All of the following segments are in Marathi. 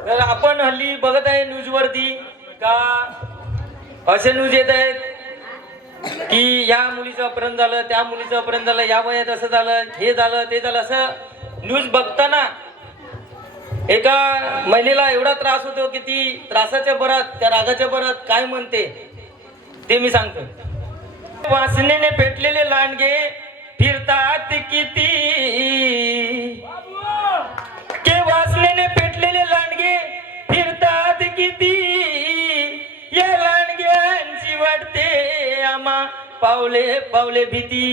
तर आपण हल्ली बघत आहे न्यूज वरती का असे न्यूज येत आहेत की या मुलीचं अपहरण झालं त्या मुलीचं अपहरण झालं या वयात असं झालं हे झालं ते झालं असं न्यूज बघताना एका महिलेला एवढा त्रास होतो की ती त्रासाच्या बरात त्या रागाच्या बरात काय म्हणते ते मी सांगतो. वासनेने पेटलेले लांडगे फिरतात किती पावले पावले भीती.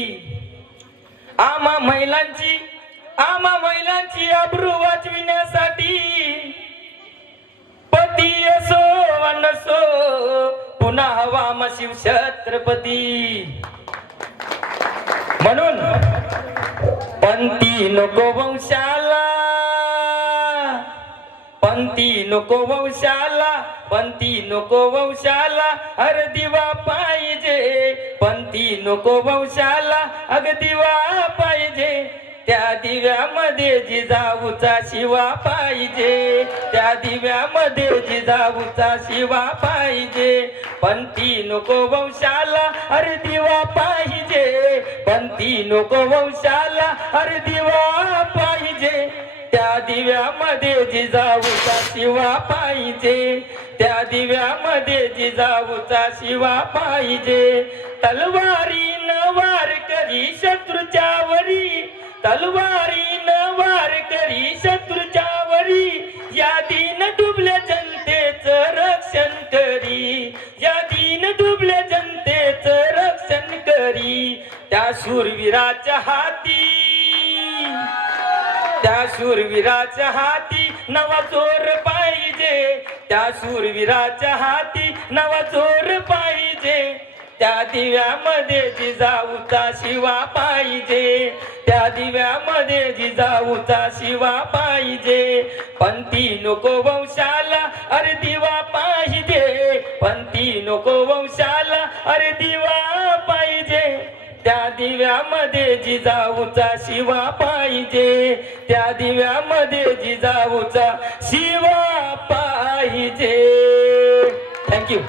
आम्हा महिलांची आम्हा महिलांची अब्रू वाचविण्यासाठी पती असो वा नसो पुन्हा हवा म शिव छत्रपती म्हणून पंथी नको वंशाला पंथी नको वंशाला पंथी नको वंशाला हर दिवा नको वंशाला अग दिवा पाहिजे. त्या दिव्यामध्ये जिजाऊचा शिवा पाहिजे. त्या दिव्यामध्ये जिजाऊचा शिवा पाहिजे. पंथी नको वंशाला अरे दिवा पाहिजे. पंथी नको वंशाला अरे दिवा पाहिजे. त्या दिव्यामध्ये जिजाऊचा शिवा पाहिजे. त्या दिव्यामध्ये जिजाऊचा शिवा पाहिजे. तलवार करी शत्रूच्या वरी तलवारी न वार करी शत्रूच्या वरी. या दिन डुबल्या जनतेचं रक्षण करी या दिन डुबल्या जनतेचं रक्षण करी. त्या शूरवीराच्या हाती त्या शूरवीराच्या हाती नवा चोर पाहिजे. त्या शूरवीराच्या हाती नवा चोर पाहिजे. त्या दिव्यामध्ये जिजाऊचा शिवा पाहिजे. त्या दिव्यामध्ये जिजाऊचा शिवा पाहिजे. पंथी नको वंशाला अरे दिवा पाहिजे. पंथी नको वंशाला अरे दिवा पाहिजे. त्या दिव्यामध्ये जिजाऊचा शिवा पाहिजे. त्या दिव्यामध्ये जिजाऊचा शिवा पाहिजे. थँक्यू